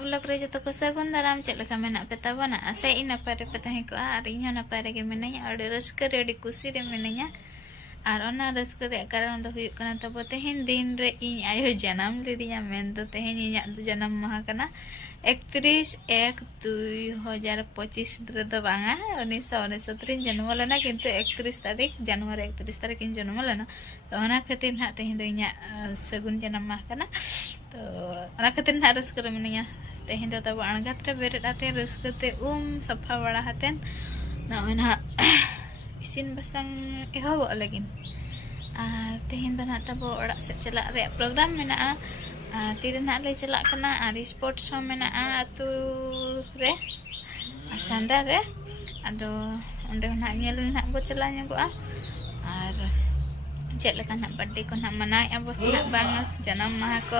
Blog रे जो को सगुन दाराम चल लका मेना पे ताबना आसे इ नपाय रे पे तहे को आर इन नपाय रे मेनाया अडे रस्क रे अडे कुसी रे मेनाया और ओना रस्क रे कारण दो हुयुक कना तब तेहेन दिन रे इन आयो जन्म लेदिया मेन दो तेहेन इया जन्म माह कना 31/1/2025 रे दो बांगा 1969 जन्म लेना किंतु 31 तारीख जनवरी 31 तारीख इन जन्म लेना तो ओना खातिर ना तेहेन दो इया सगुन जन्म माह कना तो ओना खातिर ना रस्क रे मेनाया तेहेन दो तब अणगात रे बेरेद आते रस्क ते सफा बड़ा हातेन ना ओना इसिन बसंग एहब लगिन तेहेन दो ना तब ओड़ा से चला रे प्रोग्राम मेना तीरे ना ले चला कना और स्पोर्ट्स मेना आतु रे सांडा रे आदो ओंडे ना नेल ना बो चला ᱧगोआ और चेक लेका ना बर्थडे को ना मनाए अब सना बांग जन्म माह को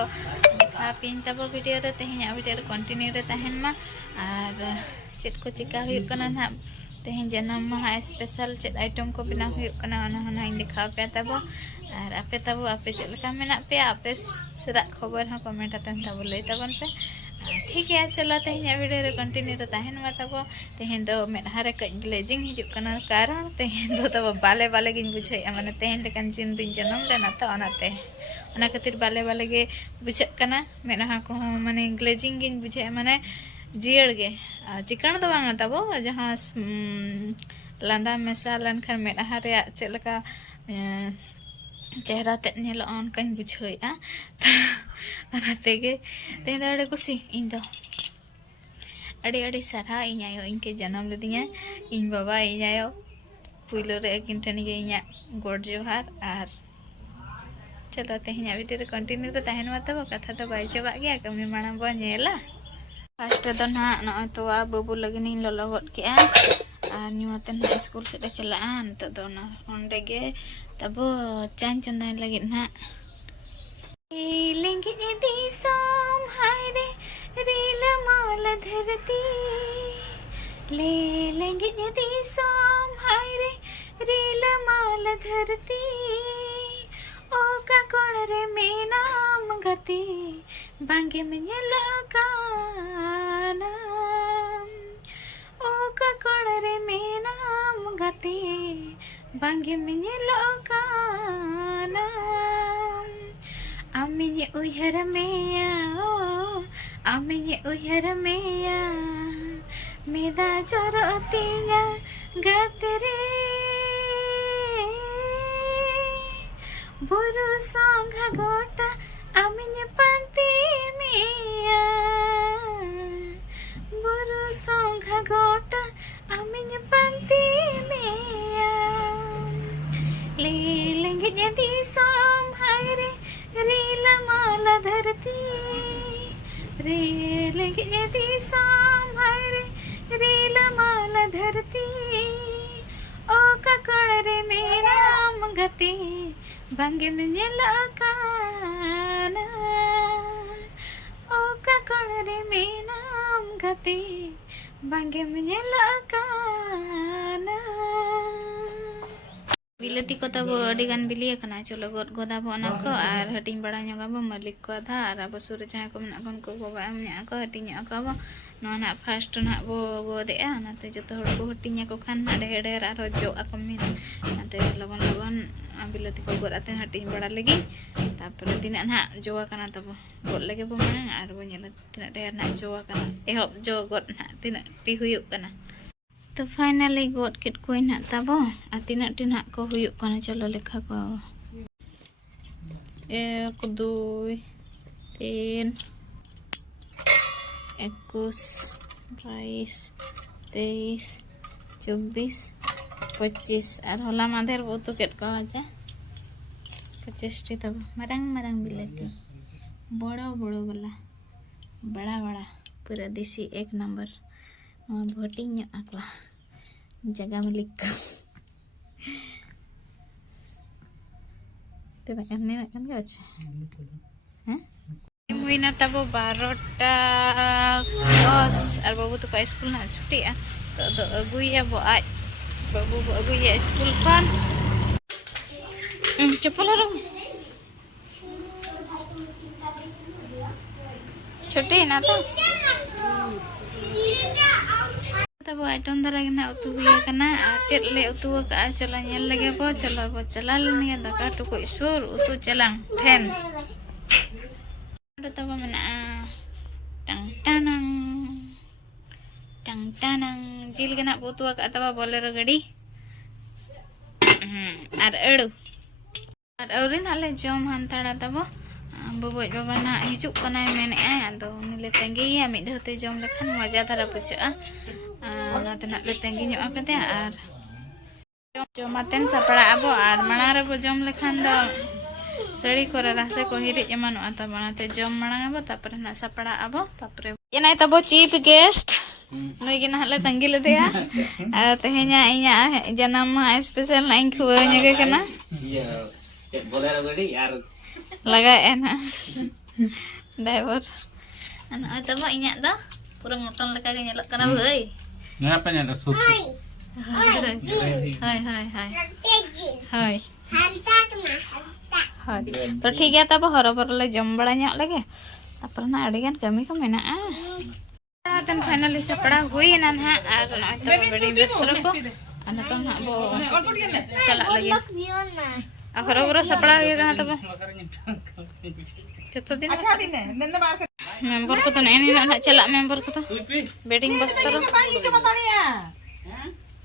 देखा पिन तब वीडियो रे तेहेन वीडियो रे कंटिन्यू रे तहन मा और चेक को चिका हुयुक कना ना तेहेन जन्म माह स्पेशल चेक आइटम को बिना हुयुक कना ओना होना इन देखा पे तब और आपे तब आपे चेक लेका मेना पे आपे सदा खबर हाँ कमेंट आते तब लई तबन पे ठीक है चलो तेहेन वीडियो रे कंटिन्यू रे तहन मा तब तेहेन दो मेदहा रे कई ग्लेजिंग हिजुक कना कारण तेहेन दो तब बाले बाले गिन बुझे माने तेहेन लेकान जिन दिन जन्म लेना तो ओनाते ओना खातिर बाले बाले गे बुझे कना मेदहा को माने ग्लेजिंग गिन बुझे माने जियड़ गे चिकन दो बांगा तब जहाँ लांदा मेसा लेनखान मेदहा रे चेक लेका चेहरा ते नेलो अनकान बुझोया तेगे तेहेन अड़े कुसी इन दो अड़ी अड़ी सारा इन आयो इनके जन्म लेदिया इन बाबा इन आयो पुइलो रे किन ठन गे इया गोड जोहार और चलो तेहेन वीडियो रे कंटिन्यू रे तहन मा तब कथा तो बाय चबा गया कमी माना बो नेला फर्स्ट दो ना न तो बाबू लगिन इन ललो गड के और निवाते ना स्कूल से चला तो दो ना ओंडे गे तब चान चंदान लगे ना लेंगे दिसम हाय रे रील माल धरती ले लेंगे दिसम हाय रे रील माल धरती ओ का कोण रे में नाम गति बांगे में लगाना ओ का कोण रे में नाम गति बांगे में लगाना आमिने उयहर मेया आमिने उयहर मेया मेदा जरतिया गतरे बुरु संग गोटा आमिने पंती मेया बुरु संग गोटा आमिने पंती मेया ले लेंगे यदि सोम हाय रे रीला माला धरती रे लेंगे यदि सोम हाय रे रीला माला धरती ओ ककड़ रे मेरा गति बंगे में लगाना ओ ककड़ रे मेरा गति बंगे में लगाना बिलती को तब अड़ीगान बिलिया कना चलो गद गदा बना को और हटिंग बड़ा ñoga बो मालिक को था और अब सुर जहाँ को मना को बाबा एमने को हटिंग को बो ना फास्ट ना बो गोदे ना तो जो हड़ को हटिंग को खान ना ढेर ढेर और जो को मिन नाते लगन लगन बिलती को गद आते हटिंग बड़ा लगी तापर दिन ना जोआ कना तब गद लगे बो माने और बो नेला तना ढेर ना जोआ कना एहब जो गद ना तना टी हुयुक कना तो फाइनली गोद केट को ना तब आ तीना टीना को हुयुक कना चलो लेखा को 1 2 3 21 22 23 24 25 और होला माधेर वो तो केट को आजा 25 टी तब मरंग मरंग बिलती बड़ो बड़ो वाला बड़ा बड़ा पूरा देसी 1 number voting aqua jaga milik itu makan gak aja muina tabo barota os ar babu tuh ke school na cuti ya to agu ya bo ai babu bo agu ya school kan cepol orang cuti na to तब item धरा गना उतु हुई कना चेत ले उतु का चला nail लगे बो चला लेने दाका टुको सुर उतु चलांग ठेन तब मना tang tanang jil gana butu ka taba bolero gadi ar aurin ale jom hantara tabo boboj baba na hijuk kana mene ado nile tenggi ya mid hote jom lekhan maja dhara buja na tenak le tenggi nyo akate ar jom maten sapara abo ar manare bo jom lekhan do sari kore rasa ko hirit emanu ata banate jom manang abo tapre na sapara abo tapre yenai tabo chief guest noi gina hale tanggi le dia tehnya inya janam special lain khuanya ke kana iya boleh gadi yar laga ena driver ana tabo inya da pura moton leka ge nyelak kana beuy ngapa nya sut hai hai तो ठीक है तब harbour ले जम बड़ा ᱧᱚᱜ लगे तापर ना अड़ी गान कमी को मेना तन फाइनली सपड़ा हुई ना ना आर नय तो बड़ी बेस्तर को अन तो ना बो चला लगे हरबर सपड़ा हुई ना तब जतो दिन अच्छा दिन मेंबर को तो नहीं ना चला मेंबर को तो बेडिंग बस्तर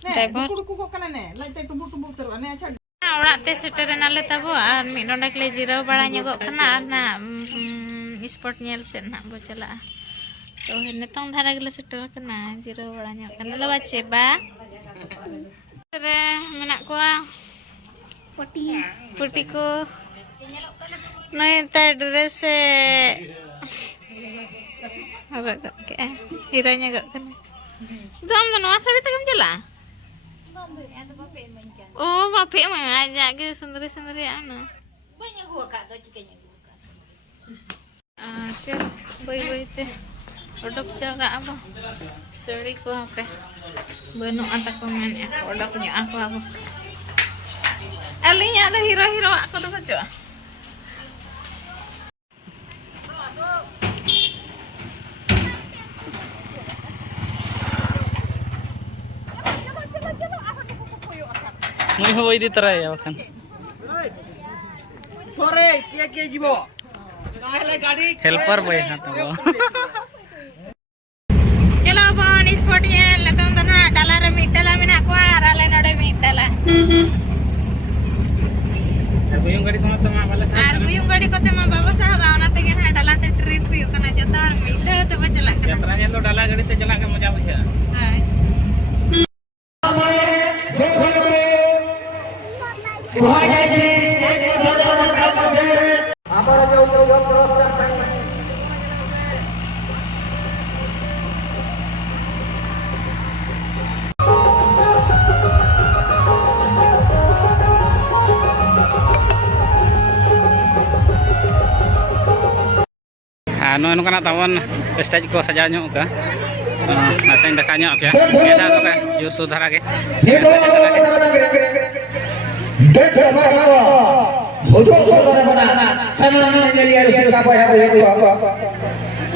ड्राइवर कुकु को कना ने लाइट टुबुक टुबुक तरवा ने अच्छा orang teh seterena le tabo ar mi nondak le jirau bala nyogok kana na sport nyel sen nak bo chala to hene tong dhara gele seter kana jirau bala nyok kana lo bace ba tere menak ko putih ko nai ta dress e ara ke hiranya gak kana dam no asari ta kam chala oh bape mah ngajak ke sendiri-sendiri ana banyak gua kak tuh cikanya gua cel boy teh produk cara apa seri ku apa benu antak komen ya produknya aku apa alinya ada hero aku tuh baca Muy hoy di terai ya kan. Sore kia jibo. Helper boy hato. Chalo bon sport ye latong tana dalara mitala mina ko arale node mitala. Arbuyung gadi ko tama bala sa. Arbuyung gadi ko tama baba sa bauna te gen dala te trip huyu kana jota mila te bachala kana. Yatra nya lo dala gadi te chala ke maja busya. Hai. Anu kana tawon stage ko saja nyok ka asing dekanya oke beda ko ka jur sudara ke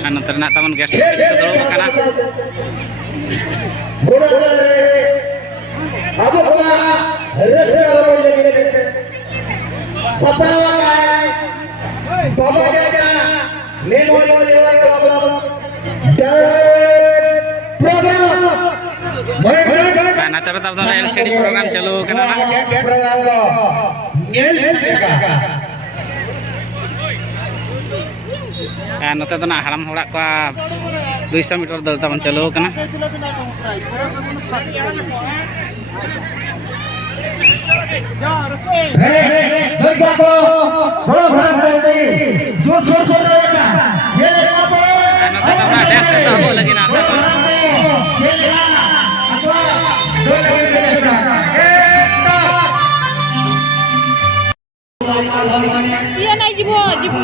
anu ternak taman gas betul kana karena tetap LCD program चालू करना नते तो ना हराम होड़ा का 200 metre दल तमन चालू करना Siya na jibo je. Jibo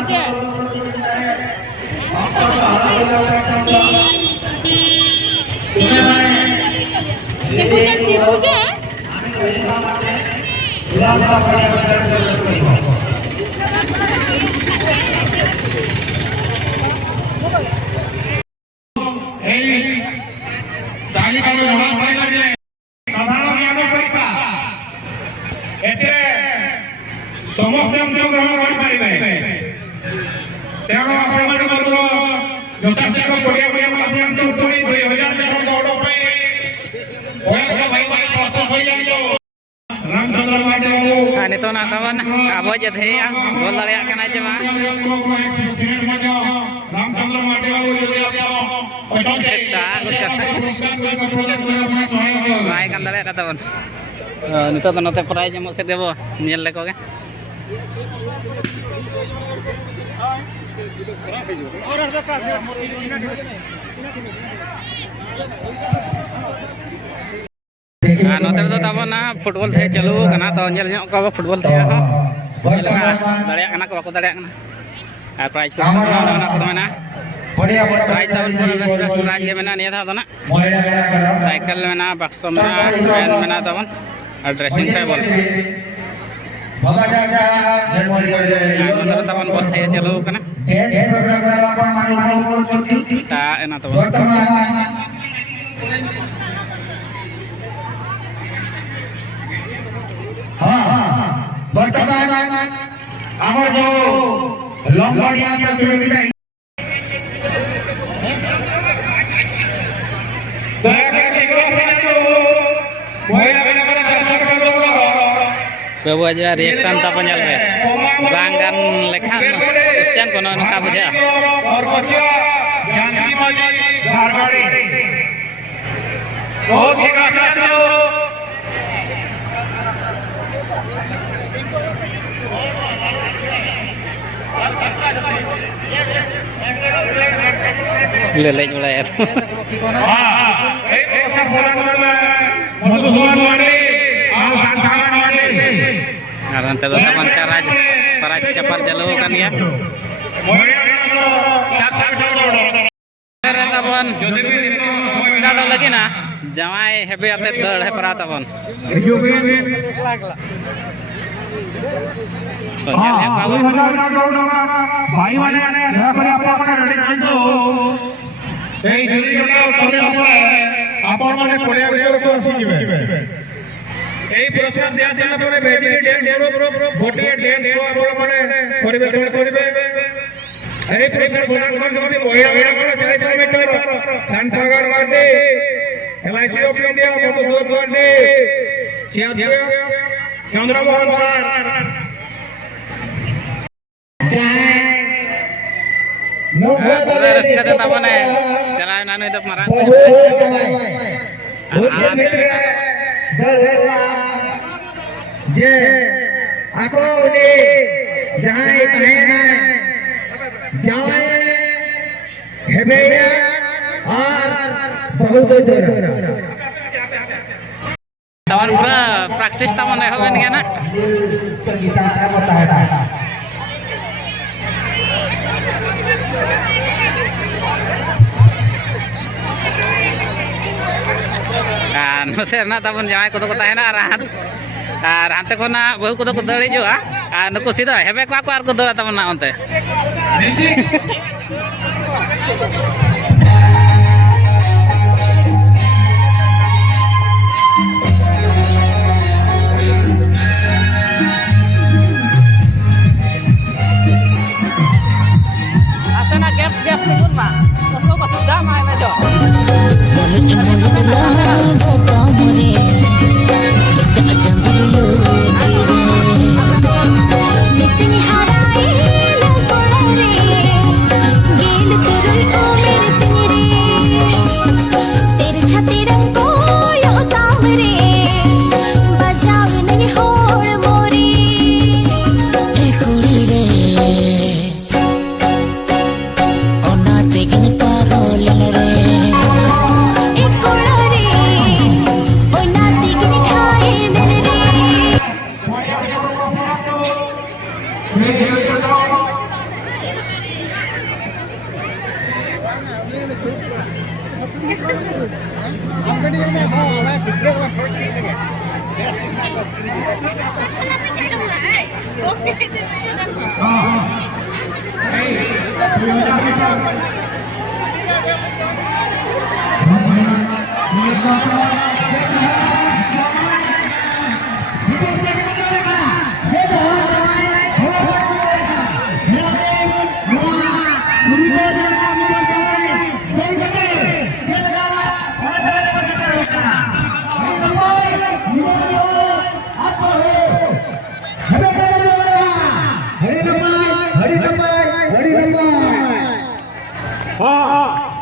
je. ଚାଲି କାମ ଜଣା ପଡ଼ିଲା ଯେ ସାଧାରଣ ଜ୍ଞାନ ପରୀକ୍ଷା ଏଥିରେ ସମସ୍ତେ ଅଂଶଗ୍ରହଣ କରିପାରିବେ। ତେଣୁ ଆପଣମାନେ ମଧ୍ୟ ଯଥାଶୀଘ୍ର ପଡ଼ିଆ ପଡ଼ିଆକୁ ଆସିଯାନ୍ତୁ। ପୁଣି 2000 ଦୌଡ଼ ପାଇଁ ବୟସ୍କ ଭାଇମାନେ ପ୍ରସ୍ତୁତ ହୋଇଯାନ୍ତୁ। रामचंद्र माटे नितो ना तवन अब जथे बोल दड़िया कना जमा रामचंद्र माटे बाय कन दड़िया का तवन नितो तो नते प्राइज एमो से देबो नेल लेको के नोते तो तबना फुटबॉल थे चलू कना तो नेल ᱧᱚᱜ को फुटबॉल थे हो दड़िया कना को बाको दड़िया कना आ प्राइज को ना को ना प्राइज तो बेस बेस प्राइज के मेना निया था तो ना साइकिल मेना बक्स मेना पेन मेना तबन और ड्रेसिंग टेबल तबन बॉल थे चलू कना ता एना तबन वर्तमान आमर जो लंबड़िया प्रतियोगिता प्रभु आजा रिएक्शन ता पंजल रे बांगान लेखान क्वेश्चन कोनो नका बुझा और बच्चा जानकी माजी धारवाड़ी बहुत ही काफी ले ले जोड़ा यार हां एक बोलन मधुसूदन वाले और संधान वाले कारण ते तो पंचा राज पराज चपर चलो kan ya रे तबन स्टार्ट लगी ना जमाय हेबे आते दड़ है परा तबन भाई माने दया करे आपण रेडी करतो एई जुरी जोटा तले आपण माने पडिया भितर को आसी जिवे एई पुरस्कार दिया सारा परे बेजिनी डेन गोटे डेन सो आपण माने परिवेशन करिवे एई पुरस्कार बोला गमती मोया मोया को 40 मीटर संपागड़ वाटे एलआईसी ऑफ इंडिया मधुसूदन वाटे सियादियो चंद्रमोहन सर रसिया तबने चला नानु तो मारang जे ako ni jahai tahena jawai hebeya और बहुत तवन पूरा प्रैक्टिस तवन हो बेन गया ना नोते ना तबन जाय को ताहे ना रात और हानते को ना बहु को दड़ हिजुआ और नुको सीधा हेबे को आर को दड़ा तबन ना ओनते asana gap sebut mah kok sudah main aja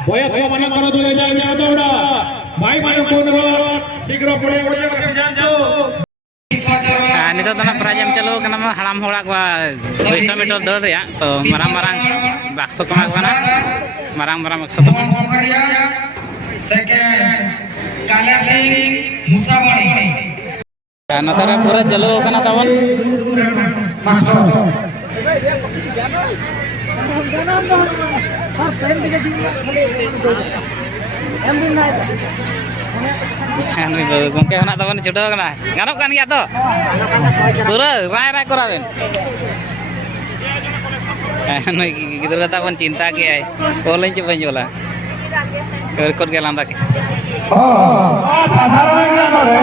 ବୟସ୍କ ମାନଙ୍କର ଭାଇ ମାନଙ୍କୁ ଶୀଘ୍ର ପଡିଆ ପଡିଆ ଯାଆନ୍ତୁ। नितो प्राइज एम चलो हड़ाम हड़ा 200 मीटर दौड़ रहा तो मारांग मारांग बक्स को मारांग मारांग बक्स तो नतरे पूरा चलो कना तवन gongke anak teman jodoh kena nganok kan ya tuh turun rai korawin anu gitu lah teman cinta ki ay boleh coba nyola rekod ke landak সাধারণ করে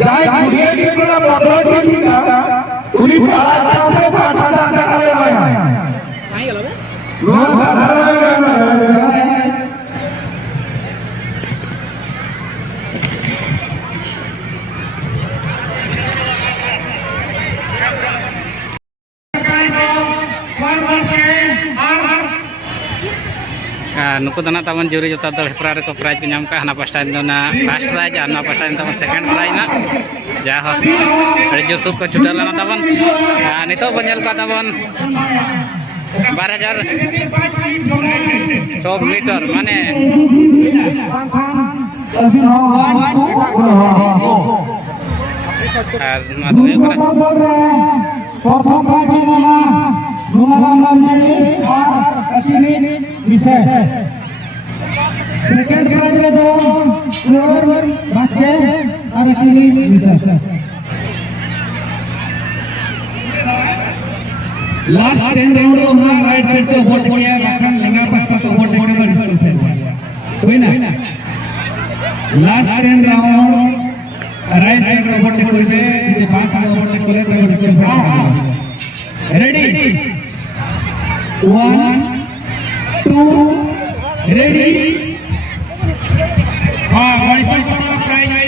যাই ঘুরিয়ে দিয়ে কোন মোটর ঠিক না উনি পাড়া সামনে 5000 টাকা লয় নাই গেল নো সাধারণ नुकु तना तमन जुरी जोता दल हेपरा रे को प्राइज को नाम का हना पास्टा ना फर्स्ट प्राइज और ना पास्टा तमन सेकंड प्राइज ना जा हो अरे जो सब को छुटा लाना तमन नितो बनेल का तमन 12100 मीटर माने আর মাধুরী করে প্রথম প্রাইজ না গুণানন্দী আর অতিনি विषय सेकंड प्राइज में दो फ्लोर बास्केट और अकेली विषय लास्ट 10 राउंड में राइट साइड से वोट किया बाकन लंगा पास्ता से वोट किया का डिस्कशन हुई ना लास्ट 10 राउंड राइट साइड से वोट किया ये 5 साल वोट किया का डिस्कशन रेडी 1 2 ready वाईफाई का प्राइस है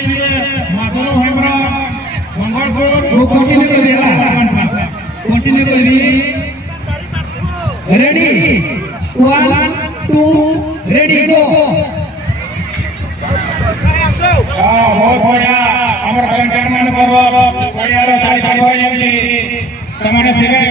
माधुर हेमरा मंगलपुर वो कंटिन्यू करिएगा कंटिन्यू करिए रेडी 1 2 रेडी गो बहुत बढ़िया हमर कलेक्टर मान करबो बढ़िया रो ताली करबो जेमती समाने थिबे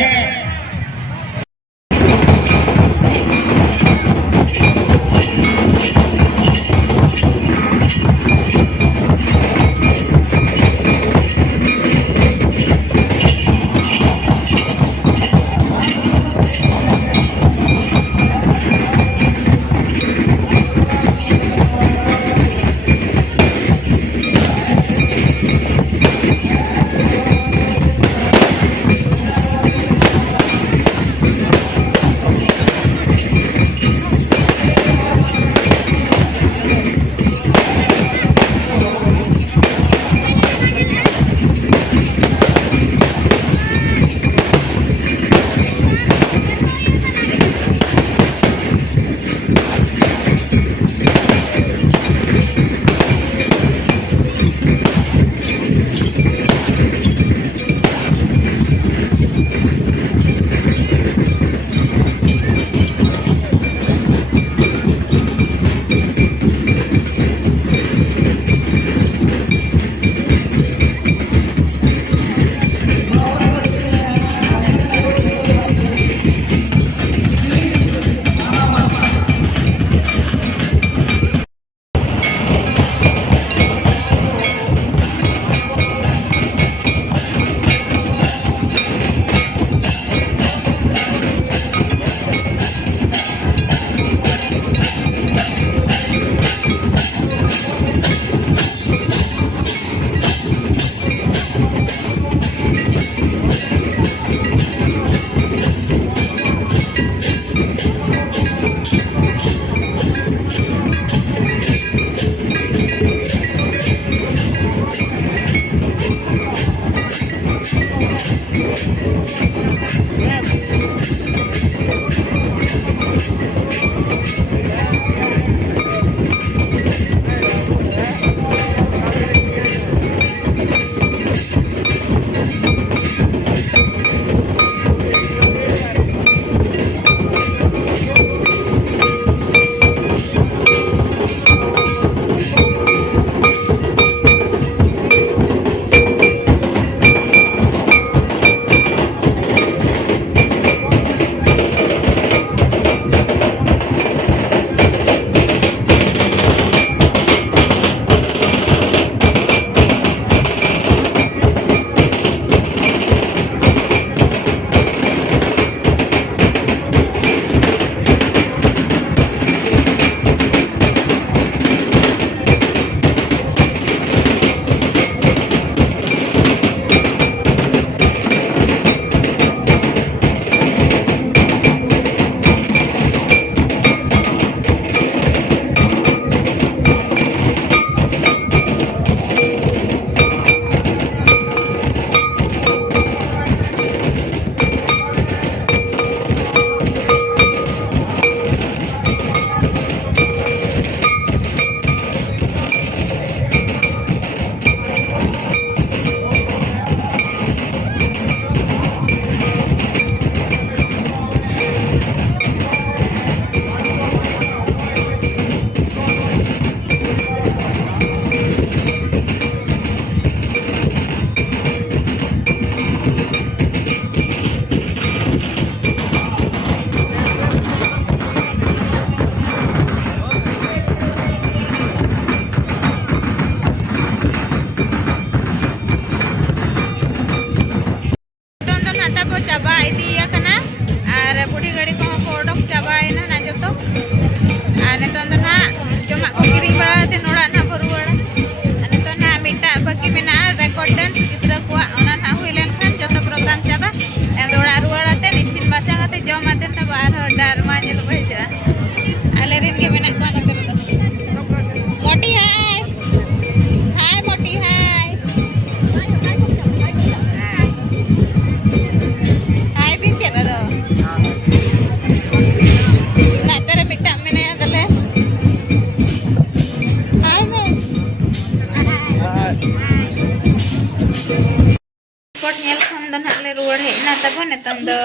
तब नितम दो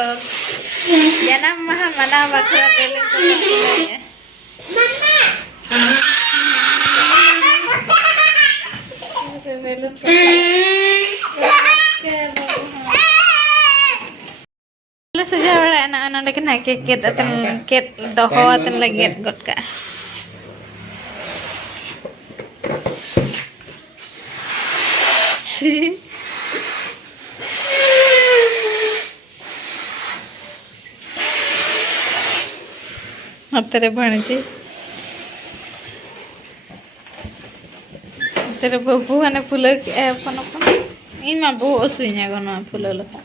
जन्म महा मना बखरा बेले को बोले सजा बड़ा ना नोंडे के ना के दोहो अतन लगे गट का छी अब तेरे भणजी तेरे बबू ने फूल अपन अपन इन मा बहु असुइना गनो फूल लता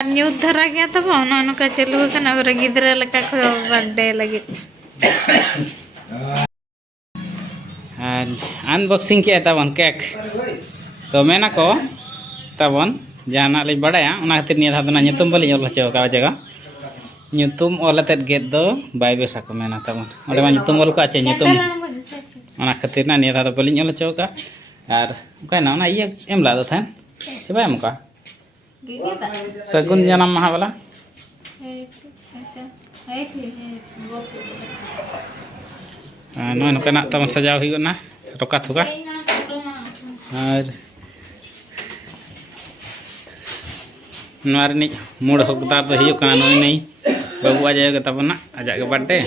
न्यूज धरा गया तब उन्होंने का चलू कना बर गिदरा लका को बर्थडे लगे अनबॉक्सिंग किया तबन केक तो मेना को तबन जहाना ले बड़ाया उना खातिर निया धादना nyutum बलि ऑल हचो का जगह nyutum ऑल अतेत गेट दो बाय बेसा को मेना तबन ओडे मा nyutum ऑल को आचे nyutum उना खातिर ना निया धाद बलि ऑल हचो का आर का ना ये एम ला दो था चबा एम का सगुन जन्म माह वाला नोकना तबन सजाव हुई ना रोका थुका और मूड हकदार तो हुई नई नई बाबू आजाए तबना आज बर्थडे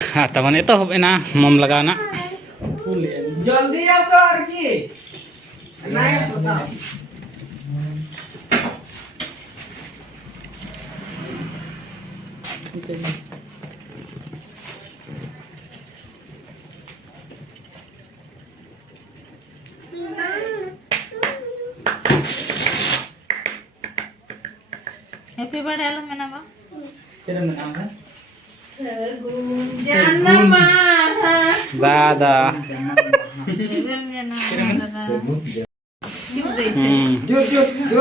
हाँ तबन एतहबना मम लगाना जल्दी सर की हैप्पी बर्थडे आलो मेना बा किधर में नाम है जन्म दादा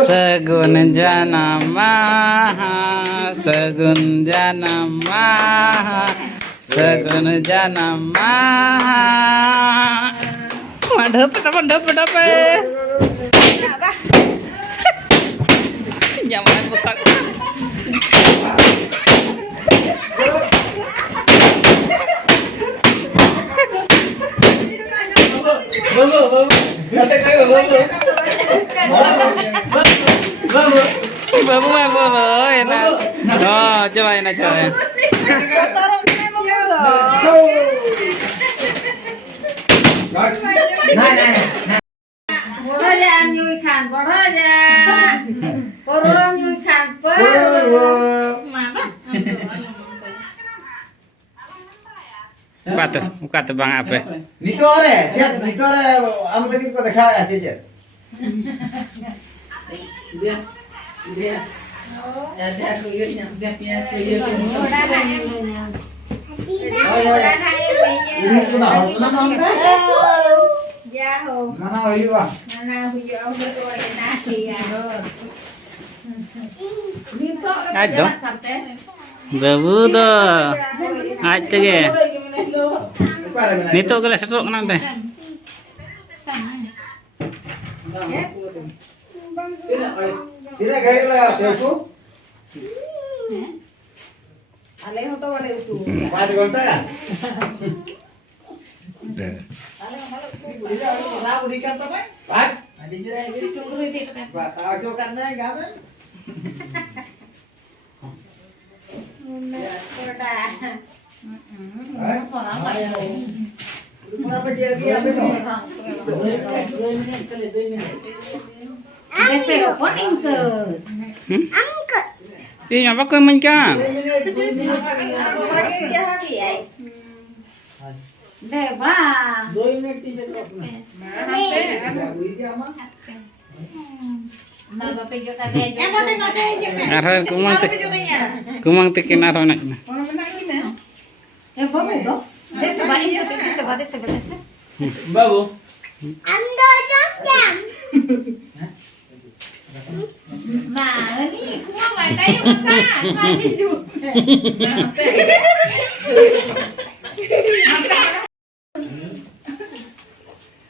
सगुन जन्म सगुन जन्म सगुन जन्म ढप ढप ढप जमाय पोशाक बाबू मैं बोलो है ना हाँ चबाए ना चबाए बढ़ा जा न्यू खान बढ़ा जा परो न्यू खान परो Ukat bang apa? Nito am lagi ko dekha ati je. Dia. Ya dia ko yun nya, dia punya ko yun. Ini kuna mana? Ya ho. Mana hoyi ba? Mana huyo au to na ya. Ni to Ada. Babu do. Aja ke. Nito kala setrok nanti. Tidak gaya lah teku. Ale ho to wale utu. 5 घंटा kan? Rabu di kantor kan? Pak. Ada je lagi cungkru itu kan. Pak tahu cokatnya enggak kan? Kenapa dia lagi apa itu? 2 minit kali 2 minit. Ese ho poning ke. Ini apa kau mencam? Bagi dia lagi ai. Deh ba. 2 minit ti saya drop na. Arah kumang tekin arah nak. Eh babu do. Dese bali jo te dese bade se bade. Babu. Ando jam. Ma ni kumang mai tayo ka. Mani ju.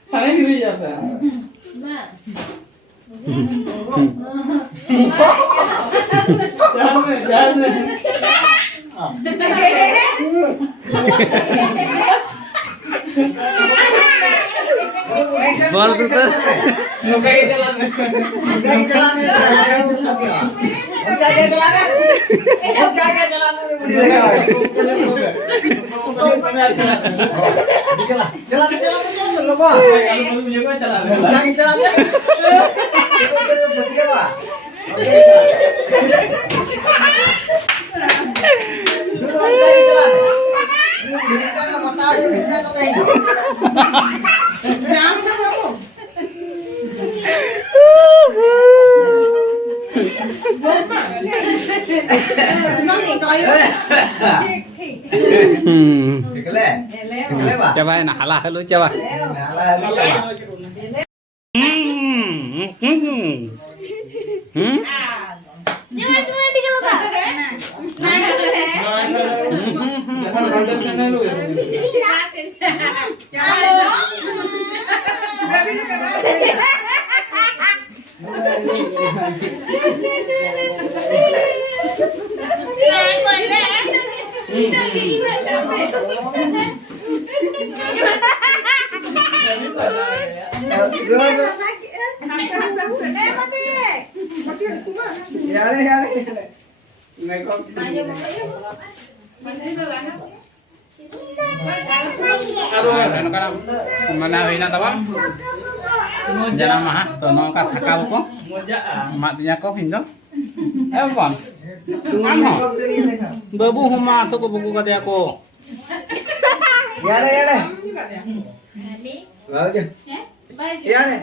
Paling diri apa? Ma. Bol tuh. Coba nak halah lu coba. Mana hina tabang? Jangan mah, tono kat hakau ko. Matnya ko hindo. Bon. Ano? Babu huma to ko buku kata ako. Ya.